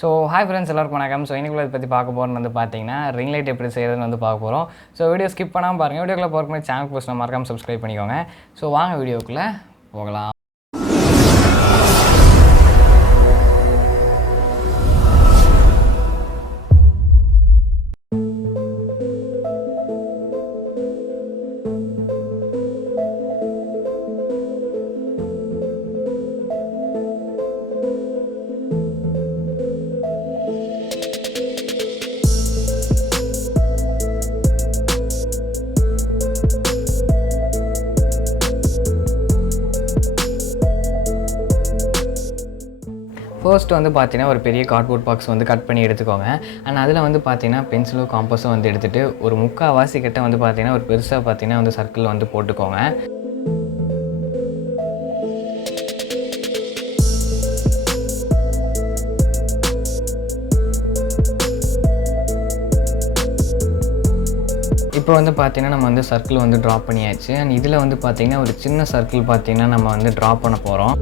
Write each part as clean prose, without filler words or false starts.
So hi friends எல்லாருக்கும் வணக்கம். So இன்றைக்குள்ள இதை பற்றி பார்க்க போகிறோன்னு வந்து பார்த்தீங்கன்னா ரிங் லைட் எப்படி செய்யறதுன்னு வந்து பார்க்க போகிறோம். ஸோ வீடியோ ஸ்கிப் பண்ணாமல் பாருங்கள். வீடியோக்குள்ளே போகிறதுக்கு சேனல் போஸ்ட் மறக்காமல் சப்ஸ்கிரைப் பண்ணிக்கோங்க. ஸோ வாங்க வீடியோக்குள்ளே போகலாம். ஃபர்ஸ்ட் வந்து பார்த்தீங்கன்னா ஒரு பெரிய கார்ட்போர்ட் பாக்ஸ் வந்து கட் பண்ணி எடுத்துக்கோங்க. அண்ட் அதில் வந்து பார்த்தீங்கன்னா பென்சிலும் காம்பஸும் வந்து எடுத்துகிட்டு ஒரு முக்கால்வாசி கிட்ட வந்து பார்த்தீங்கன்னா ஒரு பெருசாக பார்த்தீங்கன்னா வந்து சர்க்கிள் வந்து போட்டுக்கோங்க. இப்போ வந்து பார்த்தீங்கன்னா நம்ம வந்து சர்க்கிள் வந்து ட்ரா பண்ணியாச்சு. அண்ட் இதில் வந்து பார்த்தீங்கன்னா ஒரு சின்ன சர்க்கிள் பார்த்தீங்கன்னா நம்ம வந்து ட்ரா பண்ண போகிறோம்.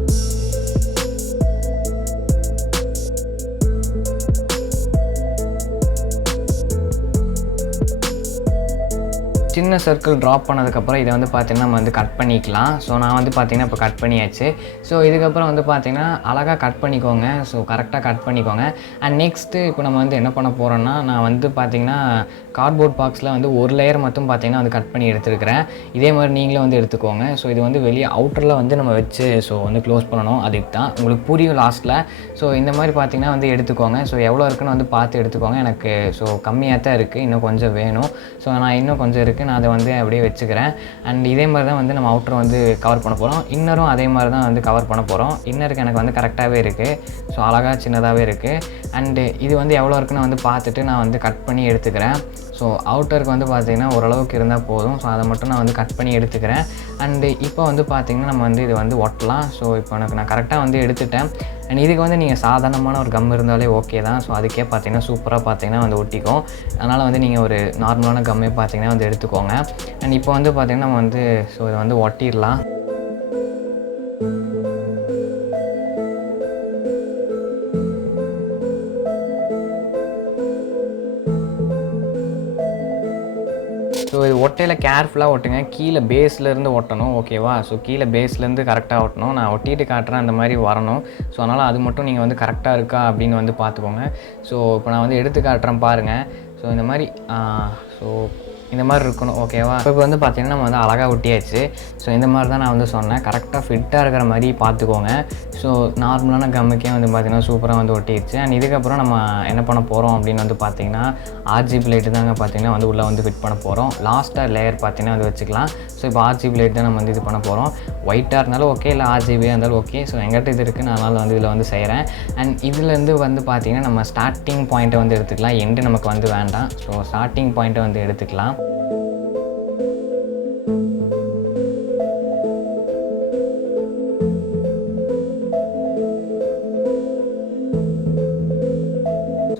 சின்ன சர்க்கிள் ட்ராப் பண்ணதுக்கப்புறம் இதை வந்து பார்த்திங்கன்னா நம்ம வந்து கட் பண்ணிக்கலாம். ஸோ நான் வந்து பார்த்திங்கன்னா இப்போ கட் பண்ணியாச்சு. ஸோ இதுக்கப்புறம் வந்து பார்த்திங்கன்னா அழகாக கட் பண்ணிக்கோங்க. ஸோ கரெக்டாக கட் பண்ணிக்கோங்க. அண்ட் நெக்ஸ்ட்டு இப்போ நம்ம வந்து என்ன பண்ண போகிறோன்னா, நான் வந்து பார்த்திங்கன்னா கார்ட்போர்ட் பாக்ஸில் வந்து ஒரு லேயர் மட்டும் பார்த்திங்கன்னா வந்து கட் பண்ணி எடுத்துருக்கிறேன். இதே மாதிரி நீங்களும் வந்து எடுத்துக்கோங்க. ஸோ இது வந்து வெளியே அவுட்டரில் வந்து நம்ம வச்சு ஸோ வந்து க்ளோஸ் பண்ணணும். அதுக்கு தான் உங்களுக்கு புரியும் லாஸ்ட்டில். ஸோ இந்த மாதிரி பார்த்திங்கன்னா வந்து எடுத்துக்கோங்க. ஸோ எவ்வளோ இருக்குன்னு வந்து பார்த்து எடுத்துக்கோங்க. எனக்கு ஸோ கம்மியாக தான் இருக்குது, இன்னும் கொஞ்சம் வேணும். ஸோ நான் இன்னும் கொஞ்சம் இருக்குது, நான் அதை வந்து அப்படியே வச்சுக்கிறேன். அண்ட் இதே மாதிரி தான் வந்து நம்ம அவுட்டர் வந்து கவர் பண்ண போகிறோம். இன்னரும் அதே மாதிரி தான் வந்து கவர் பண்ண போகிறோம். இன்னருக்கு எனக்கு வந்து கரெக்டாகவே இருக்குது. ஸோ அழகாக சின்னதாகவே இருக்குது. அண்டு இது வந்து எவ்வளோ இருக்குன்னு வந்து பார்த்துட்டு நான் வந்து கட் பண்ணி எடுத்துக்கிறேன். ஸோ அவுட்டருக்கு வந்து பார்த்திங்கன்னா ஓரளவுக்கு இருந்தால் போதும். ஸோ அதை மட்டும் நான் வந்து கட் பண்ணி எடுத்துக்கிறேன். அண்டு இப்போ வந்து பார்த்திங்கன்னா நம்ம வந்து இது வந்து ஒட்டலாம். ஸோ இப்போ எனக்கு நான் கரெக்டாக வந்து எடுத்துட்டேன். அண்ட் இதுக்கு வந்து நீங்கள் சாதாரணமான ஒரு கம் இருந்தாலே ஓகே தான். ஸோ அதுக்கே பார்த்தீங்கன்னா சூப்பராக பார்த்தீங்கன்னா வந்து ஒட்டிக்கும். அதனால் வந்து நீங்கள் ஒரு நார்மலான கம்மே பார்த்தீங்கன்னா வந்து எடுத்துக்கோங்க. அண்ட் இப்போ வந்து பார்த்திங்கன்னா நம்ம வந்து ஸோ இதை வந்து ஒட்டிடலாம். ஸோ இது ஒட்டையில் கேர்ஃபுல்லாக ஒட்டுங்க. கீழே பேஸ்லேருந்து ஒட்டணும், ஓகேவா? ஸோ கீழே பேஸ்லேருந்து கரெக்டாக ஒட்டணும். நான் ஒட்டிட்டு காட்டுறேன், அந்த மாதிரி வரணும். ஸோ அதனால் அது மட்டும் நீங்கள் வந்து கரெக்டாக இருக்கா அப்படின்னு வந்து பார்த்துக்கோங்க. ஸோ இப்போ நான் வந்து எடுத்து காட்டுறேன் பாருங்கள். ஸோ இந்த மாதிரி ஸோ இந்த மாதிரி இருக்கணும், ஓகேவா? இப்போ வந்து பார்த்திங்கன்னா நம்ம வந்து அழகாக ஒட்டியாச்சு. ஸோ இந்த மாதிரி தான் நான் வந்து சொன்னேன். கரெக்டாக ஃபிட்டாக இருக்கிற மாதிரி பார்த்துக்கோங்க. ஸோ நார்மலான கம்முக்கே வந்து பார்த்திங்கன்னா சூப்பராக வந்து ஒட்டிடுச்சு. அண்ட் இதுக்கப்புறம் நம்ம என்ன பண்ண போகிறோம் அப்படின்னு வந்து பார்த்திங்கன்னா ஆர்ஜிபி லைட்டு தாங்க பார்த்திங்கன்னா வந்து உள்ளே வந்து ஃபிட் பண்ண போகிறோம். லாஸ்ட்டாக லேயர் பார்த்திங்கன்னா வந்து வச்சுக்கலாம். ஸோ இப்போ ஆர்ஜிபி லைட் தான் நம்ம வந்து இது பண்ண போகிறோம். ஒயிட்டாக இருந்தாலும் ஓகே, இல்லை ஆர்ஜிபியாக இருந்தாலும் ஓகே. ஸோ எங்கிட்ட இது இருக்குது, நான் அதனால் வந்து இதில் வந்து செய்கிறேன். அண்ட் இதுலேருந்து வந்து பார்த்திங்கன்னா நம்ம ஸ்டார்டிங் பாயிண்ட்டை வந்து எடுத்துக்கலாம். எண்டு நமக்கு வந்து வேண்டாம். ஸோ ஸ்டார்டிங் பாயிண்ட்டை வந்து எடுத்துக்கலாம்.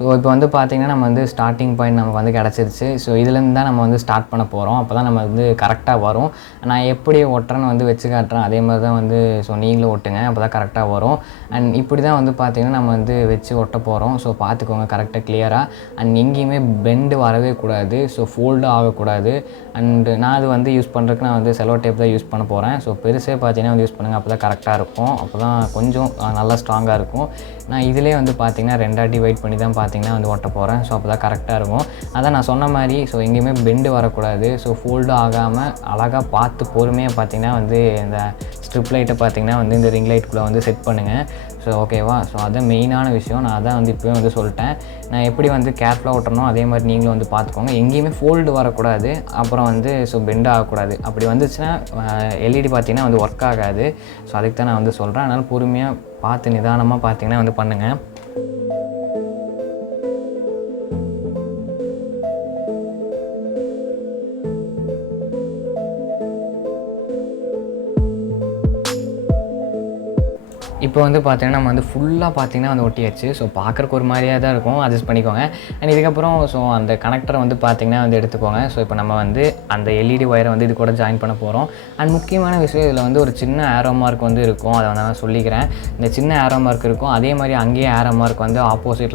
ஸோ இப்போ வந்து பார்த்திங்கன்னா நம்ம வந்து ஸ்டார்டிங் பாயிண்ட் நமக்கு வந்து கிடச்சிருச்சு. ஸோ இதுலேருந்து தான் நம்ம வந்து ஸ்டார்ட் பண்ண போகிறோம். அப்போ தான் நம்ம வந்து கரெக்டாக வரும். நான் எப்படி ஒட்டுறேன்னு வந்து வச்சு காட்டுறேன், அதே மாதிரி தான் வந்து ஸோ நீங்களும் ஒட்டுங்க, அப்போ தான் கரெக்டாக வரும். அண்ட் இப்படி தான் வந்து பார்த்திங்கன்னா நம்ம வந்து வச்சு ஒட்ட போகிறோம். ஸோ பார்த்துக்கோங்க கரெக்டாக கிளியராக. அண்ட் எங்கேயுமே பெண்டு வரவே கூடாது. ஸோ ஃபோல்டும் ஆகக்கூடாது. அண்டு நான் அது வந்து யூஸ் பண்ணுறதுக்கு நான் வந்து செலோ டேப் தான் யூஸ் பண்ண போகிறேன். ஸோ பெருசே பார்த்தீங்கன்னா வந்து யூஸ் பண்ணுங்கள், அப்போ தான் கரெக்டாக இருக்கும். அப்போ தான் கொஞ்சம் நல்லா ஸ்ட்ராங்காக இருக்கும். நான் இதிலே வந்து பார்த்திங்கன்னா 2 டிவைட் பண்ணி தான் பார்த்திங்கன்னா வந்து ஒட்ட போகிறேன். ஸோ அப்போ தான் கரெக்டாக இருக்கும். அதான் நான் சொன்ன மாதிரி ஸோ எங்கேயுமே பெண்டு வரக்கூடாது. ஸோ ஃபோல்டும் ஆகாமல் அழகாக பார்த்து பொறுமையாக பார்த்திங்கன்னா வந்து இந்த ஸ்ட்ரிப் லைட்டை பார்த்திங்கன்னா வந்து இந்த ரிங் லைட்டுக்குள்ளே வந்து செட் பண்ணுங்கள். ஸோ ஓகேவா? ஸோ அதுதான் மெயினான விஷயம். நான் அதான் வந்து இப்போவே வந்து சொல்லிட்டேன். நான் எப்படி வந்து கேர்ஃபுல்லாக ஒட்டணும் அதே மாதிரி நீங்களும் வந்து பார்த்துக்கோங்க. எங்கேயுமே ஃபோல்டு வரக்கூடாது. அப்புறம் வந்து ஸோ பெண்ட் ஆகக்கூடாது. அப்படி வந்துச்சுன்னா எல்இடி பார்த்திங்கன்னா வந்து ஒர்க் ஆகாது. ஸோ அதுக்கு தான் நான் வந்து சொல்கிறேன். அதனால் பொறுமையாக பார்த்து நிதானமாக பார்த்திங்கன்னா வந்து பண்ணுங்கள். இப்போ வந்து பார்த்தீங்கன்னா நம்ம வந்து ஃபுல்லாக பார்த்தீங்கன்னா வந்து ஒட்டியாச்சு. ஸோ பார்க்குறக்கு ஒரு மாதிரியாக தான் இருக்கும், அட்ஜஸ்ட் பண்ணிக்கோங்க. அண்ட் இதுக்கப்புறம் ஸோ அந்த கனெக்டரை வந்து பார்த்தீங்கன்னா வந்து எடுத்துக்கோங்க. ஸோ இப்போ நம்ம வந்து அந்த எல்இடி ஒயரை வந்து இது கூட ஜாயின் பண்ண போகிறோம். அண்ட் முக்கியமான விஷயம் இதில் வந்து ஒரு சின்ன ஏரோ மார்க் வந்து இருக்கும், அதை வந்து நான் சொல்லிக்கிறேன். இந்த சின்ன ஏரோ மார்க் இருக்கும், அதே மாதிரி அங்கேயே ஏரோ மார்க் வந்து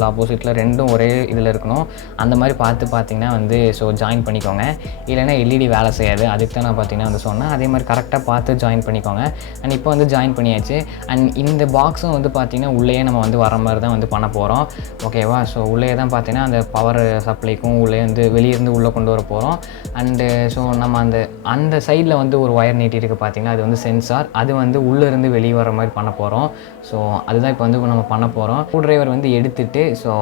ஆப்போசிட்டில் ரெண்டும் ஒரே இதில் இருக்கணும். அந்த மாதிரி பார்த்தீங்கன்னா வந்து ஸோ ஜாயின் பண்ணிக்கோங்க. இல்லைன்னா எல்இடி வேலை செய்யாது, அதுக்கு தான் நான் பார்த்தீங்கன்னா வந்து சொன்னேன். அதே மாதிரி கரெக்டாக பார்த்து ஜாயின் பண்ணிக்கோங்க. அண்ட் இப்போ வந்து ஜாயின் பண்ணியாச்சு. அண்ட் இந்த பாக்ஸும் வந்து பார்த்திங்கன்னா உள்ளேயே நம்ம வந்து வர மாதிரி தான் வந்து பண்ண போகிறோம். ஓகேவா? ஸோ உள்ளே தான் பார்த்திங்கன்னா அந்த பவர் சப்ளைக்கும் உள்ளே வந்து வெளியிருந்து உள்ளே கொண்டு வர போகிறோம். அண்டு ஸோ நம்ம அந்த சைடில் வந்து ஒரு ஒயர் நீட்டிருக்கு பார்த்திங்கன்னா, அது வந்து சென்சார். அது வந்து உள்ளேருந்து வெளியே வர மாதிரி பண்ண போகிறோம். ஸோ அதுதான் இப்போ வந்து நம்ம பண்ண போகிறோம். ஸ்க்ரூ டிரைவர் வந்து எடுத்துகிட்டு ஸோ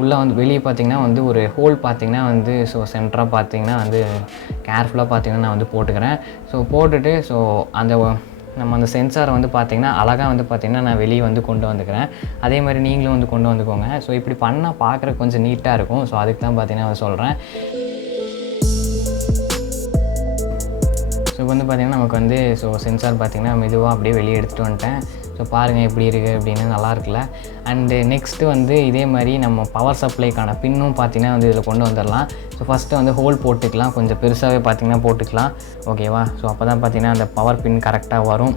உள்ளே வந்து வெளியே பார்த்திங்கன்னா வந்து ஒரு ஹோல் பார்த்திங்கன்னா வந்து ஸோ சென்டராக பார்த்திங்கன்னா வந்து கேர்ஃபுல்லாக பார்த்திங்கன்னா நான் வந்து போட்டுக்கிறேன். ஸோ போட்டுட்டு ஸோ நம்ம அந்த சென்சாரை வந்து பார்த்திங்கன்னா அழகாக வந்து பார்த்திங்கன்னா நான் வெளியே வந்து கொண்டு வந்துக்கிறேன். அதே மாதிரி நீங்களும் வந்து கொண்டு வந்துக்கோங்க. ஸோ இப்படி பண்ணால் பார்க்குறக்கு கொஞ்சம் நீட்டாக இருக்கும். ஸோ அதுக்கு தான் பார்த்திங்கன்னா நான் சொல்கிறேன். ஸோ இப்போ வந்து பார்த்திங்கன்னா நமக்கு வந்து ஸோ சென்சார் பார்த்திங்கன்னா மெதுவாக அப்படியே வெளியே எடுத்துகிட்டு வந்துட்டேன். ஸோ பாருங்கள் எப்படி இருக்குது அப்படின்னு, நல்லா இருக்குல்ல. அண்டு நெக்ஸ்ட்டு வந்து இதே மாதிரி நம்ம பவர் சப்ளைக்கான பின்னும் பார்த்திங்கன்னா வந்து இதில் கொண்டு வந்துடலாம். ஸோ ஃபஸ்ட்டு வந்து ஹோல் போட்டுக்கலாம், கொஞ்சம் பெருசாகவே பார்த்திங்கன்னா போட்டுக்கலாம். ஓகேவா? ஸோ அப்போ தான் பார்த்திங்கன்னா அந்த பவர் பின் கரெக்டாக வரும்.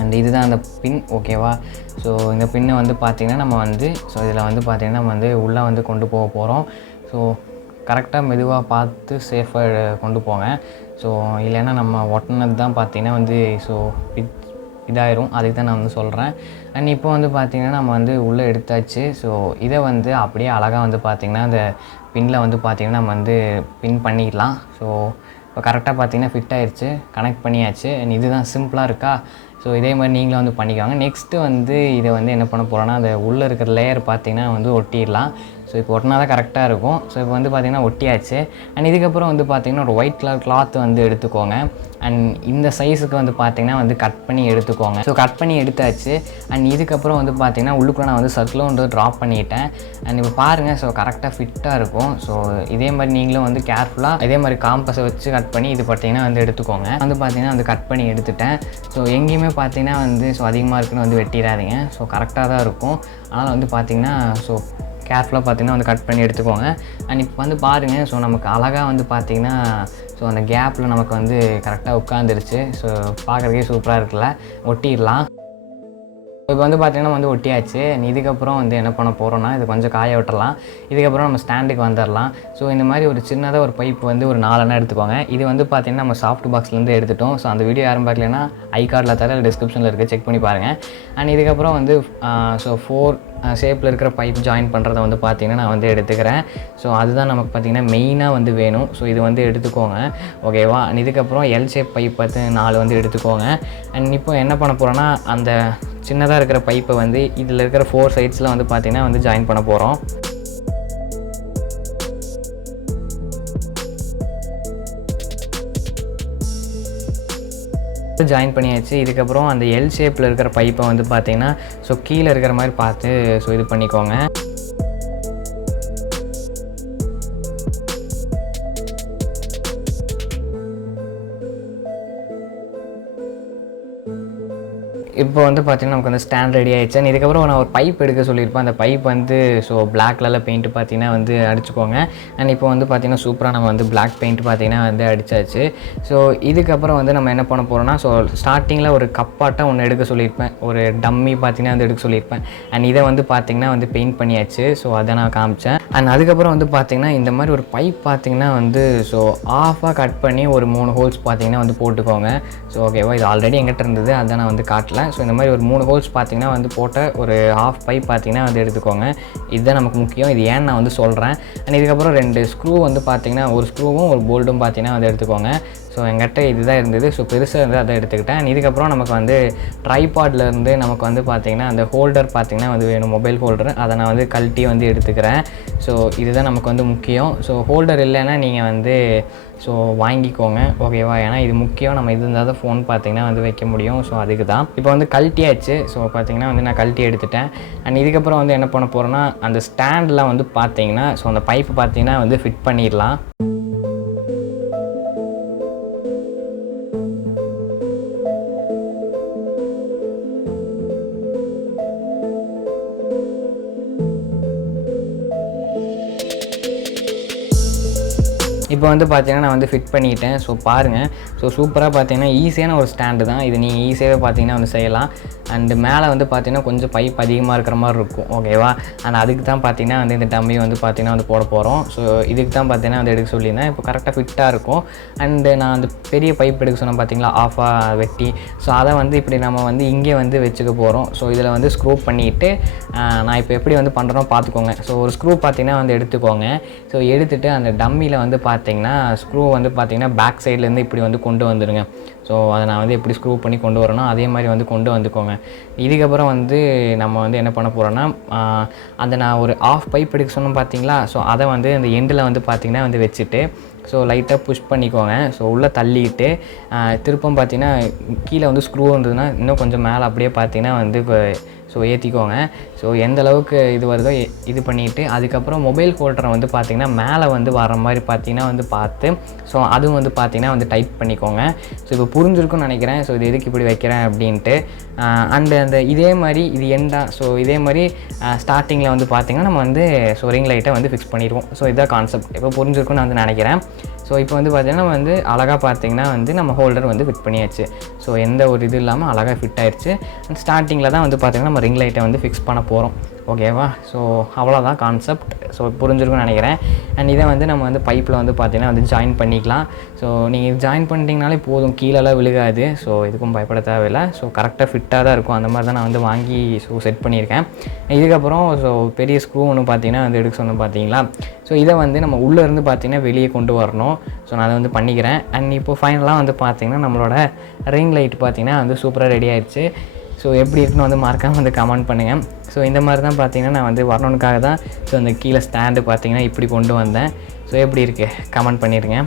அண்ட் இதுதான் அந்த பின். ஓகேவா? ஸோ இந்த பின்னை வந்து பார்த்திங்கன்னா நம்ம வந்து ஸோ இதில் வந்து பார்த்திங்கன்னா நம்ம வந்து உள்ளே வந்து கொண்டு போக போகிறோம். ஸோ கரெக்டாக மெதுவாக பார்த்து சேஃபாக கொண்டு போங்க. ஸோ இல்லைன்னா நம்ம ஒட்டினது தான் பார்த்திங்கன்னா வந்து ஸோ இதாயிரும், அதுக்கு தான் நான் வந்து சொல்கிறேன். அண்ட் இப்போ வந்து பார்த்திங்கன்னா நம்ம வந்து உள்ளே எடுத்தாச்சு. ஸோ இதை வந்து அப்படியே அழகாக வந்து பார்த்திங்கன்னா அந்த பின்னில் வந்து பார்த்திங்கன்னா நம்ம வந்து பின் பண்ணிக்கலாம். ஸோ இப்போ கரெக்டாக பார்த்திங்கன்னா ஃபிட் ஆயிடுச்சு, கனெக்ட் பண்ணியாச்சு. அண்ட் இதுதான் சிம்பிளாக இருக்கா? ஸோ இதே மாதிரி நீங்களும் வந்து பண்ணிக்கோங்க. நெக்ஸ்ட்டு வந்து இதை வந்து என்ன பண்ண போகிறோன்னா, அந்த உள்ளே இருக்கிற லேயர் பார்த்திங்கன்னா வந்து ஒட்டிடலாம். ஸோ இப்போ ஒட்டினா தான் கரெக்டாக இருக்கும். ஸோ இப்போ வந்து பார்த்திங்கன்னா ஒட்டியாச்சு. அண்ட் இதுக்கப்புறம் வந்து பார்த்திங்கன்னா ஒரு ஒயிட் கலர் கிளாத் வந்து எடுத்துக்கோங்க. அண்ட் இந்த சைஸுக்கு வந்து பார்த்திங்கன்னா வந்து கட் பண்ணி எடுத்துக்கோங்க. ஸோ கட் பண்ணி எடுத்தாச்சு. அண்ட் இதுக்கப்புறம் வந்து பார்த்திங்கன்னா உள்ளுக்குள்ள நான் வந்து சர்க்கிளும் வந்து ட்ராப் பண்ணிட்டேன். அண்ட் இப்போ பாருங்கள், ஸோ கரெக்டாக ஃபிட்டாக இருக்கும். ஸோ இதே மாதிரி நீங்களும் வந்து கேர்ஃபுல்லாக இதே மாதிரி காம்பஸை வச்சு கட் பண்ணி இது பார்த்திங்கன்னா வந்து எடுத்துக்கோங்க. வந்து பார்த்திங்கன்னா வந்து கட் பண்ணி எடுத்துட்டேன். ஸோ எங்கேயுமே பார்த்திங்கன்னா வந்து ஸோ அதிகமாக இருக்குன்னு வந்து வெட்டிடாதீங்க. ஸோ கரெக்டாக தான் இருக்கும். ஆனால் வந்து பார்த்திங்கன்னா ஸோ கேர்ஃபுல்லாக பார்த்திங்கன்னா வந்து கட் பண்ணி எடுத்துக்கோங்க. அண்ட் இப்போ வந்து பாருங்கள், ஸோ நமக்கு அழகாக வந்து பார்த்திங்கன்னா ஸோ அந்த கேப்பில் நமக்கு வந்து கரெக்டாக உட்காந்துருச்சு. ஸோ பார்க்குறதுக்கே சூப்பராக இருக்குல்ல. ஒட்டிடலாம். இப்போ வந்து பார்த்திங்கன்னா வந்து ஒட்டியாச்சு. இதுக்கப்புறம் வந்து என்ன பண்ண போகிறோன்னா, இது கொஞ்சம் காய விட்டுறலாம். இதுக்கப்புறம் நம்ம ஸ்டாண்டுக்கு வந்துடலாம். ஸோ இந்த மாதிரி ஒரு சின்னதாக ஒரு பைப் வந்து ஒரு 4 அண்ணா எடுத்துக்கோங்க. இது வந்து பார்த்திங்கன்னா நம்ம சாஃப்ட் பாக்ஸ்லேருந்து எடுத்துட்டோம். ஸோ அந்த வீடியோ யாரும் பார்க்கலன்னா ஐ கார்டில் தர டிஸ்கிரிப்ஷனில் இருக்குது, செக் பண்ணி பாருங்கள். அண்ட் இதுக்கப்புறம் வந்து ஸோ 4 ஷேப்பில் இருக்கிற பைப் ஜாயின் பண்ணுறதை வந்து பார்த்திங்கன்னா நான் வந்து எடுத்துக்கிறேன். ஸோ அதுதான் நமக்கு பார்த்திங்கன்னா மெயினாக வந்து வேணும். ஸோ இது வந்து எடுத்துக்கோங்க. ஓகேவா? அண்ட் இதுக்கப்புறம் எல் ஷேப் பைப் பார்த்து 4 வந்து எடுத்துக்கோங்க. அண்ட் இப்போ என்ன பண்ண போகிறோன்னா, அந்த சின்னதாக இருக்கிற பைப்பை வந்து இதில் இருக்கிற 4 சைட்ஸில் வந்து பார்த்திங்கன்னா வந்து ஜாயின் பண்ண போகிறோம். ஜாயின் பண்ணியாச்சு. இதுக்கப்புறம் அந்த எல் ஷேப்பில் இருக்கிற பைப்பை வந்து பார்த்திங்கன்னா ஸோ கீழே இருக்கிற மாதிரி பார்த்து ஸோ இது பண்ணிக்கோங்க. இப்போ வந்து பார்த்திங்கன்னா நமக்கு வந்து ஸ்டாண்ட் ரெடி ஆகிடுச்சு. இதுக்கப்புறம் நான் ஒரு பைப் எடுக்க சொல்லியிருப்பேன். அந்த பைப் வந்து ஸோ பிளாக் கலரில் பெயிண்ட்டு பார்த்திங்கன்னா வந்து அடிச்சுக்கோங்க. அண்ட் இப்போ வந்து பார்த்திங்கன்னா சூப்பராக நம்ம வந்து பிளாக் பெயிண்ட் பார்த்திங்கன்னா வந்து அடித்தாச்சு. ஸோ இதுக்கப்புறம் வந்து நம்ம என்ன பண்ண போகிறோம்னா, ஸோ ஸ்டார்டிங்கில் ஒரு கப்பாட்டம் ஒன்று எடுக்க சொல்லியிருப்பேன், ஒரு டம்மி பார்த்திங்கன்னா வந்து எடுக்க சொல்லியிருப்பேன். அண்ட் இதை வந்து பார்த்திங்கன்னா வந்து பெயிண்ட் பண்ணியாச்சு. ஸோ அதை நான் காமிச்சேன். அண்ட் அதுக்கப்புறம் வந்து பார்த்திங்கன்னா இந்த மாதிரி ஒரு பைப் பார்த்திங்கன்னா வந்து ஸோ ஆஃபாக கட் பண்ணி ஒரு 3 ஹோல்ஸ் பார்த்திங்கன்னா வந்து போட்டுக்கோங்க. ஸோ ஓகேவா? இது ஆல்ரெடி எங்கிட்ட இருந்தது, அதை நான் வந்து காட்டல. ஸோ இந்த மாதிரி ஒரு 3 ஹோல்ஸ் பார்த்திங்கன்னா வந்து போட்ட ஒரு ஹாஃப் பைப் பார்த்திங்கன்னா வந்து எடுத்துக்கோங்க. இதுதான் நமக்கு முக்கியம். இது ஏன்னு நான் வந்து சொல்கிறேன். அண்ட் இதுக்கப்புறம் 2 ஸ்க்ரூ வந்து பார்த்திங்கன்னா ஒரு ஸ்க்ரூவும் ஒரு போல்ட்டும் பார்த்திங்கன்னா வந்து எடுத்துக்கோங்க. ஸோ எங்கிட்ட இதுதான் இருந்தது. ஸோ பெருசாக இருந்து அதை எடுத்துக்கிட்டேன். அண்ட் இதுக்கப்புறம் நமக்கு வந்து ட்ரைபாட்லேருந்து நமக்கு வந்து பார்த்திங்கன்னா அந்த ஹோல்டர் பார்த்திங்கன்னா வந்து வேணும், மொபைல் ஹோல்டர். அதை நான் வந்து கழட்டி வந்து எடுத்துக்கிறேன். ஸோ இதுதான் நமக்கு வந்து முக்கியம். ஸோ ஹோல்டர் இல்லைன்னா நீங்கள் வந்து ஸோ வாங்கிக்கோங்க. ஓகேவா? ஏன்னா இது முக்கியம். நம்ம இது இருந்தால் தான் ஃபோன் பார்த்திங்கன்னா வந்து வைக்க முடியும். ஸோ அதுக்கு தான் இப்போ வந்து கழட்டியாச்சு. ஸோ பார்த்திங்கன்னா வந்து நான் கழட்டி எடுத்துட்டேன். அண்ட் இதுக்கப்புறம் வந்து என்ன பண்ண போகிறேன்னா, அந்த ஸ்டாண்டில் வந்து பார்த்திங்கன்னா ஸோ அந்த பைப்பு பார்த்திங்கன்னா வந்து ஃபிட் பண்ணிடலாம். இப்போ வந்து பார்த்தீங்கன்னா நான் வந்து ஃபிட் பண்ணிட்டேன். ஸோ பாருங்கள். ஸோ சூப்பராக பார்த்தீங்கன்னா ஈஸியான ஒரு ஸ்டாண்டு தான் இது. நீங்கள் ஈஸியாகவே பார்த்தீங்கன்னா வந்து செய்யலாம். அண்டு மேலே வந்து பார்த்தீங்கன்னா கொஞ்சம் பைப் அதிகமாக இருக்கிற மாதிரி இருக்கும். ஓகேவா? அண்ட் அதுக்கு தான் பார்த்தீங்கன்னா வந்து இந்த டம்மி வந்து பார்த்தீங்கன்னா வந்து போட போகிறோம். ஸோ இதுக்கு தான் பார்த்தீங்கன்னா வந்து எடுக்க சொல்லியிருந்தேன். இப்போ கரெக்டாக ஃபிட்டாக இருக்கும். அண்டு நான் அந்த பெரிய பைப் எடுக்க சொன்னேன் பார்த்தீங்களா, ஆஃபாக வெட்டி. ஸோ அதை வந்து இப்படி நம்ம வந்து இங்கே வந்து வச்சுக்க போகிறோம். ஸோ இதில் வந்து ஸ்க்ரூ பண்ணிவிட்டு நான் இப்போ எப்படி வந்து பண்ணுறோம் பார்த்துக்கோங்க. ஸோ ஒரு ஸ்க்ரூ பார்த்தீங்கன்னா வந்து எடுத்துக்கோங்க. ஸோ எடுத்துகிட்டு அந்த டம்மியில் வந்து பார்த்தீங்கன்னா ஸ்க்ரூ வந்து பார்த்தீங்கன்னா பேக் சைட்லேருந்து இப்படி வந்து கொண்டு வந்துடுங்க. ஸோ அதை நான் வந்து எப்படி ஸ்க்ரூ பண்ணி கொண்டு வரேனோ அதே மாதிரி வந்து கொண்டு வந்துக்கோங்க. இதுக்கப்புறம் வந்து நம்ம வந்து என்ன பண்ண போகிறோன்னா, அந்த நான் ஒரு ஆஃப் பைப் எடுக்க சொன்னோம் பார்த்தீங்களா, ஸோ அதை வந்து அந்த எண்டில் வந்து பார்த்திங்கன்னா வந்து வச்சுட்டு ஸோ லைட்டாக புஷ் பண்ணிக்கோங்க. ஸோ உள்ளே தள்ளிட்டு திருப்பம் பார்த்தீங்கன்னா கீழே வந்து ஸ்க்ரூ இருந்ததுன்னா இன்னும் கொஞ்சம் மேலே அப்படியே பார்த்தீங்கன்னா வந்து ஸோ ஏற்றிக்கோங்க. ஸோ எந்த அளவுக்கு இது வருதோ இது பண்ணிவிட்டு அதுக்கப்புறம் மொபைல் ஹோல்டரை வந்து பார்த்திங்கன்னா மேலே வந்து வர மாதிரி பார்த்திங்கன்னா வந்து பார்த்து ஸோ அதுவும் வந்து பார்த்திங்கன்னா வந்து டைட் பண்ணிக்கோங்க. ஸோ இப்போ புரிஞ்சிருக்குன்னு நினைக்கிறேன். ஸோ இது எதுக்கு இப்படி வைக்கிறேன் அப்படின்ட்டு. அந்த இதே மாதிரி இது எண்டா ஸோ இதே மாதிரி ஸ்டார்டிங்கில் வந்து பார்த்திங்கன்னா நம்ம வந்து ஸோ ரிங் லைட்டை வந்து ஃபிக்ஸ் பண்ணிடுவோம். ஸோ இதுதான் கான்செப்ட். இப்போ புரிஞ்சிருக்குன்னு நான் வந்து நினைக்கிறேன். ஸோ இப்போ வந்து பார்த்திங்கன்னா நம்ம வந்து அழகாக பார்த்திங்கன்னா வந்து நம்ம ஹோல்டர் வந்து ஃபிட் பண்ணியாச்சு. ஸோ எந்த ஒரு இது இல்லாமல் அழகாக ஃபிட் ஆயிடுச்சு. ஸ்டார்டிங்கில் தான் வந்து பார்த்திங்கன்னா நம்ம ரிங் லைட்டை வந்து ஃபிக்ஸ் பண்ண போகிறோம். ஓகேவா? ஸோ அவ்வளோதான் கான்செப்ட். ஸோ புரிஞ்சிருக்குன்னு நினைக்கிறேன். அண்ட் இதை வந்து நம்ம வந்து பைப்பில் வந்து பார்த்திங்கன்னா வந்து ஜாயின் பண்ணிக்கலாம். ஸோ நீங்கள் ஜாயின் பண்ணிட்டீங்கனாலே போதும், கீழெல்லாம் விழுகாது. ஸோ இதுக்கும் பயப்பட தேவையில்லை. ஸோ கரெக்டாக ஃபிட்டாக தான் இருக்கும். அந்த மாதிரி தான் நான் வந்து வாங்கி ஸோ செட் பண்ணியிருக்கேன். இதுக்கப்புறம் ஸோ பெரிய ஸ்க்ரூ ஒன்று பார்த்திங்கன்னா வந்து எடுக்க சொன்னோம் பார்த்தீங்களா. ஸோ இதை வந்து நம்ம உள்ளேருந்து பார்த்திங்கன்னா வெளியே கொண்டு வரணும். ஸோ நான் அதை வந்து பண்ணிக்கிறேன். அண்ட் இப்போ ஃபைனலாக வந்து பார்த்திங்கன்னா நம்மளோட ரிங் லைட் பார்த்திங்கன்னா வந்து சூப்பராக ரெடி ஆகிடுச்சு. ஸோ எப்படி இருக்குன்னு வந்து மறக்காமல் வந்து கமெண்ட் பண்ணுங்கள். ஸோ இந்த மாதிரி தான் பார்த்திங்கன்னா நான் வந்து வரணுக்காக தான் ஸோ அந்த கீழே ஸ்டாண்டு பார்த்திங்கன்னா இப்படி கொண்டு வந்தேன். ஸோ எப்படி இருக்குது கமெண்ட் பண்ணிடுங்க.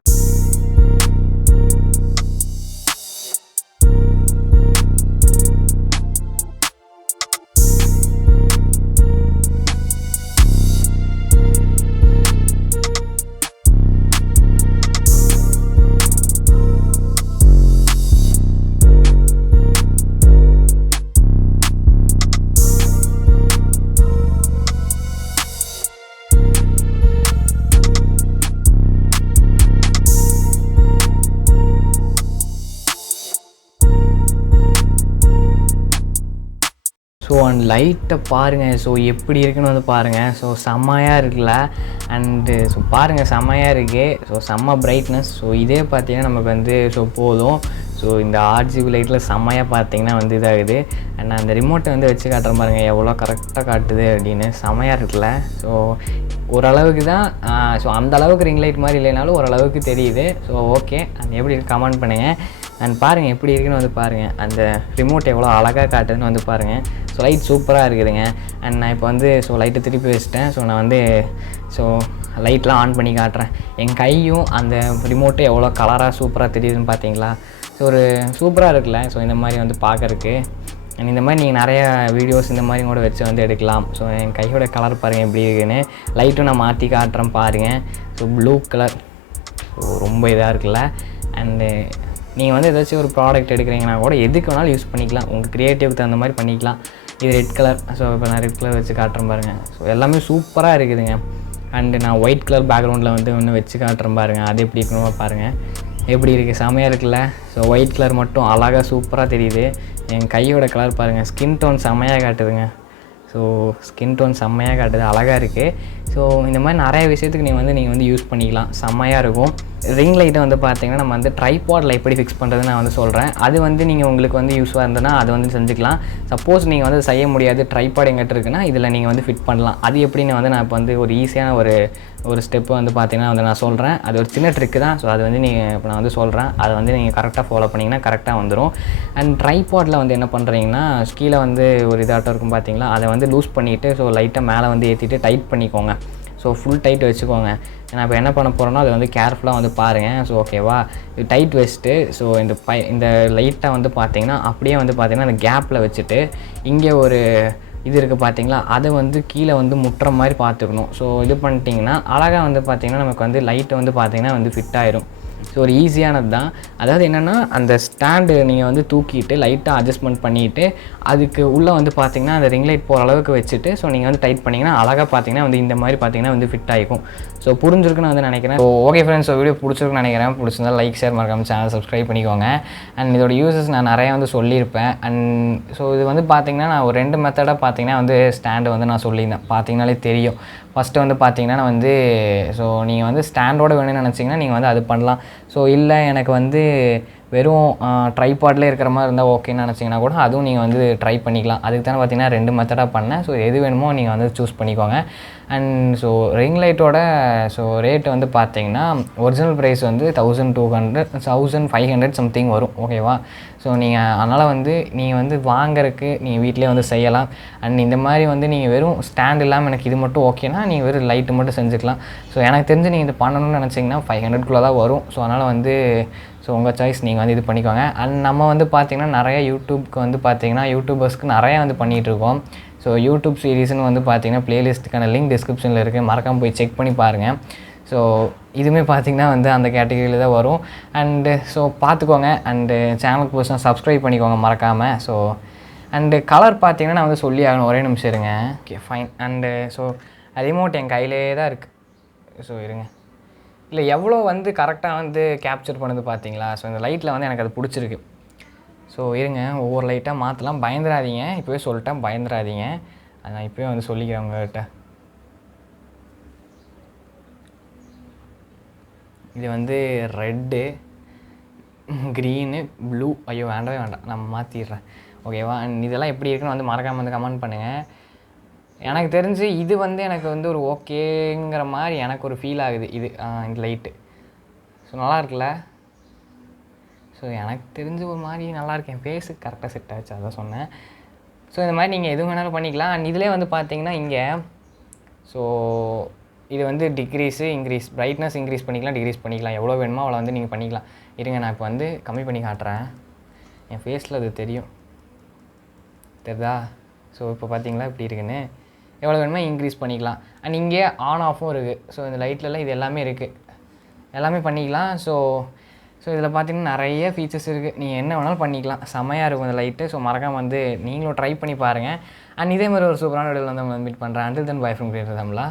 ஸோ அண்ட் லைட்டை பாருங்கள். ஸோ எப்படி இருக்குன்னு வந்து பாருங்கள். ஸோ செம்மையாக இருக்குல்ல. அண்டு ஸோ பாருங்கள் செம்மையாக இருக்குது. ஸோ செம்ம பிரைட்னஸ். ஸோ இதே பார்த்திங்கன்னா நமக்கு வந்து ஸோ போதும். ஸோ இந்த RGB லைட்டில் செம்மையாக பார்த்திங்கன்னா வந்து இதாகுது. அண்ட் அந்த ரிமோட்டை வந்து வச்சு காட்டுற பாருங்கள் எவ்வளோ கரெக்டாக காட்டுது அப்படின்னு. செம்மையாக இருக்குல்ல. ஸோ ஓரளவுக்கு தான் ஸோ அந்த அளவுக்கு ரிங் லைட் மாதிரி இல்லைனாலும் ஓரளவுக்கு தெரியுது. So okay. அண்ட் எப்படி கமெண்ட் பண்ணுங்கள். அண்ட் பாருங்கள் எப்படி இருக்குன்னு வந்து பாருங்கள். அந்த ரிமோட் எவ்வளோ அழகாக காட்டுதுன்னு வந்து பாருங்கள். ஸோ லைட் சூப்பராக இருக்குதுங்க. அண்ட் நான் இப்போ வந்து ஸோ லைட்டை திருப்பி வச்சுட்டேன். ஸோ நான் வந்து ஸோ லைட்லாம் ஆன் பண்ணி காட்டுறேன். என் கையும் அந்த ரிமோட்டும் எவ்வளோ கலராக சூப்பராக தெரியுதுன்னு பார்த்தீங்களா. ஸோ ஒரு சூப்பராக இருக்குல்ல. ஸோ இந்த மாதிரி வந்து பார்க்குறக்கு. அண்ட் இந்த மாதிரி நீங்கள் நிறையா வீடியோஸ் இந்த மாதிரி கூட வச்சு வந்து எடுக்கலாம். ஸோ என் கையோட கலர் பாருங்கள் எப்படி இருக்குன்னு. லைட்டும் நான் மாற்றி காட்டுறேன் பாருங்கள். ஸோ ப்ளூ கலர் ஸோ ரொம்ப இதாக இருக்குல்ல. அண்டு நீங்கள் வந்து ஏதாச்சும் ஒரு ப்ராடக்ட் எடுக்கிறீங்கன்னா கூட எதுக்கு வேணாலும் யூஸ் பண்ணிக்கலாம். உங்கள் க்ரியேட்டிவ்க்கு தகுந்த மாதிரி பண்ணிக்கலாம். இது ரெட் கலர். ஸோ இப்போ நான் ரெட் கலர் வச்சு காட்டுறேன் பாருங்கள். ஸோ எல்லாமே சூப்பராக இருக்குதுங்க. அண்டு நான் ஒயிட் கலர் பேக்ரவுண்டில் வந்து ஒன்று வச்சு காட்டுறேன் பாருங்கள். அது எப்படி இருக்கணுமோ பாருங்கள். எப்படி இருக்குது செம்மையாக இருக்குல்ல. ஸோ ஒயிட் கலர் மட்டும் அழகாக சூப்பராக தெரியுது. என் கையோட கலர் பாருங்கள். ஸ்கின் டோன் செம்மையாக காட்டுதுங்க. ஸோ ஸ்கின் டோன் செம்மையாக காட்டுது, அழகாக இருக்குது. ஸோ இந்த மாதிரி நிறைய விஷயத்துக்கு நீங்கள் வந்து யூஸ் பண்ணிக்கலாம். செம்மையாக இருக்கும். ரிங் லைட்டை வந்து பார்த்திங்கன்னா நம்ம வந்து ட்ரைபாடில் எப்படி ஃபிக்ஸ் பண்ணுறதுன்னு நான் வந்து சொல்கிறேன். அது வந்து நீங்கள் உங்களுக்கு வந்து யூஸ்ஃபாக இருந்ததுன்னா அது வந்து செஞ்சுக்கலாம். சப்போஸ் நீங்கள் வந்து செய்ய முடியாது, ட்ரைபாட் எங்கிட்ட இருக்குன்னா இதில் நீங்கள் வந்து ஃபிட் பண்ணலாம். அது எப்படின்னு வந்து நான் இப்போ வந்து ஒரு ஈஸியான ஒரு ஸ்டெப்பு வந்து பார்த்திங்கன்னா வந்து நான் சொல்கிறேன். அது ஒரு சின்ன ட்ரிக்கு தான். ஸோ அது வந்து நீங்கள் இப்போ நான் வந்து சொல்கிறேன். அதை வந்து நீங்கள் கரெக்டாக ஃபாலோ பண்ணிங்கன்னா கரெக்டாக வந்துடும். அண்ட் ட்ரைபாடில் வந்து என்ன பண்ணுறீங்கன்னா கீழே வந்து ஒரு இதாட்டம் இருக்கும் பார்த்தீங்களா, அதை வந்து லூஸ் பண்ணிவிட்டு ஸோ லைட்டாக மேலே வந்து ஏற்றிட்டு டைட் பண்ணிக்கோங்க. ஸோ ஃபுல் டைட் வச்சுக்கோங்க. நான் இப்போ என்ன பண்ண போகிறேன்னா அதை வந்து கேர்ஃபுல்லாக வந்து பாருங்கள். ஸோ ஓகேவா, இது டைட் வச்சுட்டு ஸோ இந்த லைட்டாக வந்து பார்த்திங்கன்னா அப்படியே வந்து பார்த்திங்கன்னா அந்த கேப்பில் வச்சுட்டு இங்கே ஒரு இது இருக்குது பார்த்தீங்களா, அதை வந்து கீழே வந்து முட்டுற மாதிரி பார்த்துக்கணும். ஸோ இது பண்ணிட்டிங்கன்னா அழகாக வந்து பார்த்திங்கன்னா நமக்கு வந்து லைட்டு வந்து பார்த்திங்கன்னா வந்து ஃபிட் ஆயிரும். ஸோ ஒரு ஈஸியானது தான். அதாவது என்னென்னா அந்த ஸ்டாண்டு நீங்கள் வந்து தூக்கிட்டு லைட்டாக அட்ஜஸ்ட்மெண்ட் பண்ணிவிட்டு அதுக்கு உள்ளே வந்து பார்த்திங்கன்னா அந்த ரிங் லைட் போகிற அளவுக்கு வச்சுட்டு ஸோ நீங்கள் வந்து டைட் பண்ணிங்கன்னா அழகாக பார்த்திங்கன்னா வந்து இந்த மாதிரி பார்த்திங்கன்னா வந்து ஃபிட் ஆகிக்கும். ஸோ புரிஞ்சிருக்குன்னு வந்து நினைக்கிறேன். So okay friends, so video பிடிச்சிருக்குன்னு நினைக்கிறேன். பிடிச்சிருந்தா லைக் ஷேர் மறக்காம சேனல் சப்ஸ்கிரைப் பண்ணிக்கோங்க. அண்ட் இதோட யூசஸ் நான் நிறையா வந்து சொல்லியிருப்பேன். அண்ட் ஸோ இது வந்து பார்த்திங்கன்னா நான் ஒரு 2 மெத்தடாக பார்த்திங்கன்னா வந்து ஸ்டாண்டு வந்து நான் சொல்லியிருந்தேன். பார்த்திங்கனாலே தெரியும். ஃபஸ்ட்டு வந்து பார்த்திங்கன்னா நான் வந்து ஸோ நீங்கள் வந்து ஸ்டாண்டோடு வேணும்னு நினச்சிங்கன்னா நீங்கள் வந்து அது பண்ணலாம். ஸோ இல்லை எனக்கு வந்து வெறும் ட்ரைபாட்லேயே இருக்கிற மாதிரி இருந்தால் ஓகேன்னு நினச்சிங்கன்னா கூட அதுவும் நீங்கள் வந்து ட்ரை பண்ணிக்கலாம். அதுக்கு தானே பார்த்தீங்கன்னா 2 மெத்தடாக பண்ணேன். ஸோ எது வேணுமோ நீங்கள் வந்து சூஸ் பண்ணிக்கோங்க. அண்ட் ஸோ ரிங் லைட்டோட ஸோ ரேட் வந்து பார்த்தீங்கன்னா ஒரிஜினல் ப்ரைஸ் வந்து 1200 1500 சம்திங் வரும். ஓகேவா? ஸோ நீங்கள் அதனால் வந்து நீங்கள் வந்து வாங்குறதுக்கு நீங்கள் வீட்டிலே வந்து செய்யலாம். அண்ட் இந்த மாதிரி வந்து நீங்கள் வெறும் ஸ்டாண்ட் இல்லாமல் எனக்கு இது மட்டும் ஓகேனா நீங்கள் வெறும் லைட்டு மட்டும் செஞ்சுக்கலாம். ஸோ எனக்கு தெரிஞ்சு நீங்கள் இது பண்ணணும்னு நினச்சிங்கன்னா 500 தான் வரும். ஸோ அதனால் வந்து ஸோ உங்கள் சாய்ஸ், நீங்கள் வந்து இது பண்ணிக்கோங்க. அண்ட் நம்ம வந்து பார்த்திங்கன்னா நிறைய யூடியூப்க்கு வந்து பார்த்திங்கன்னா யூடியூபர்ஸ்க்கு நிறையா வந்து பண்ணிகிட்ருக்கோம். ஸோ யூடியூப் சீரீஸ்னு வந்து பார்த்திங்கன்னா ப்ளேலிஸ்ட்டுக்கான லிங்க் டிஸ்கிரிப்ஷனில் இருக்குது, மறக்காமல் போய் செக் பண்ணி பாருங்கள். ஸோ இதுவுமே பார்த்திங்கன்னா வந்து அந்த கேட்டகரியில் தான் வரும். அண்டு ஸோ பார்த்துக்கோங்க. அண்டு சேனலுக்கு புதுசாக சப்ஸ்கிரைப் பண்ணிக்கோங்க மறக்காமல். ஸோ அண்டு கலர் பார்த்திங்கன்னா நான் வந்து சொல்லி ஆகணும், ஒரே நிமிஷம் இருங்க. Okay fine. And so remote என் கையிலே தான் இருக்குது. ஸோ இருங்க, இல்லை எவ்வளோ வந்து கரெக்டாக வந்து கேப்சர் பண்ணுது பார்த்தீங்களா? ஸோ இந்த லைட்டில் வந்து எனக்கு அது பிடிச்சிருக்கு. ஸோ இருங்க, ஒவ்வொரு லைட்டாக மாற்றலாம். பயந்துடாதீங்க, இப்போவே சொல்லிட்டேன், பயந்துடாதீங்க. அது நான் இப்போவே வந்து சொல்லிக்கிறேன் உங்கள்கிட்ட. இது வந்து ரெட்டு, க்ரீனு, ப்ளூ. ஐயோ வேண்டவே வேண்டாம், நான் மாற்றிடுறேன். ஓகேவா? அண்ட் இதெல்லாம் எப்படி இருக்குன்னு வந்து மறக்காமல் வந்து கமெண்ட் பண்ணுங்கள். எனக்கு தெரிஞ்சு இது வந்து எனக்கு வந்து ஒரு ஓகேங்கிற மாதிரி எனக்கு ஒரு ஃபீல் ஆகுது. இது இந்த லைட்டு ஸோ நல்லா இருக்குல்ல? ஸோ எனக்கு தெரிஞ்சு ஒரு மாதிரி நல்லாயிருக்கு. என் ஃபேஸுக்கு கரெக்டாக செட் ஆச்சு, அதான் சொன்னேன். ஸோ இந்த மாதிரி நீங்கள் எது வேணாலும் பண்ணிக்கலாம். அண்ட் இதிலே வந்து பார்த்தீங்கன்னா இங்கே ஸோ இது வந்து டிக்ரீஸு இன்க்ரீஸ், பிரைட்னஸ் இன்க்ரீஸ் பண்ணிக்கலாம், டிக்ரீஸ் பண்ணிக்கலாம். எவ்வளோ வேணுமோ அவ்வளோ வந்து நீங்கள் பண்ணிக்கலாம். இருங்க, நான் இப்போ வந்து கம்மி பண்ணி காட்டுறேன். என் ஃபேஸில் அது தெரியும், தெரியுதா? ஸோ இப்போ பார்த்தீங்களா இப்படி இருக்குன்னு? எவ்வளோ வேணுமோ இன்க்ரீஸ் பண்ணிக்கலாம். அண்ட் இங்கே ஆன் ஆஃபும் இருக்குது. ஸோ இந்த லைட்லலாம் இது எல்லாமே இருக்குது, எல்லாமே பண்ணிக்கலாம். ஸோ இதில் பார்த்தீங்கன்னா நிறைய ஃபீச்சர்ஸ் இருக்குது, நீங்கள் என்ன வேணாலும் பண்ணிக்கலாம். செமையாக இருக்கும் இந்த லைட்டு. ஸோ மறக்காம வந்து நீங்களும் ட்ரை பண்ணி பாருங்கள். அண்ட் இதே மாதிரி ஒரு சூப்பரான வீடியோவில் வந்து மீட் பண்ணுறேன். Until then by from creator Tamizha.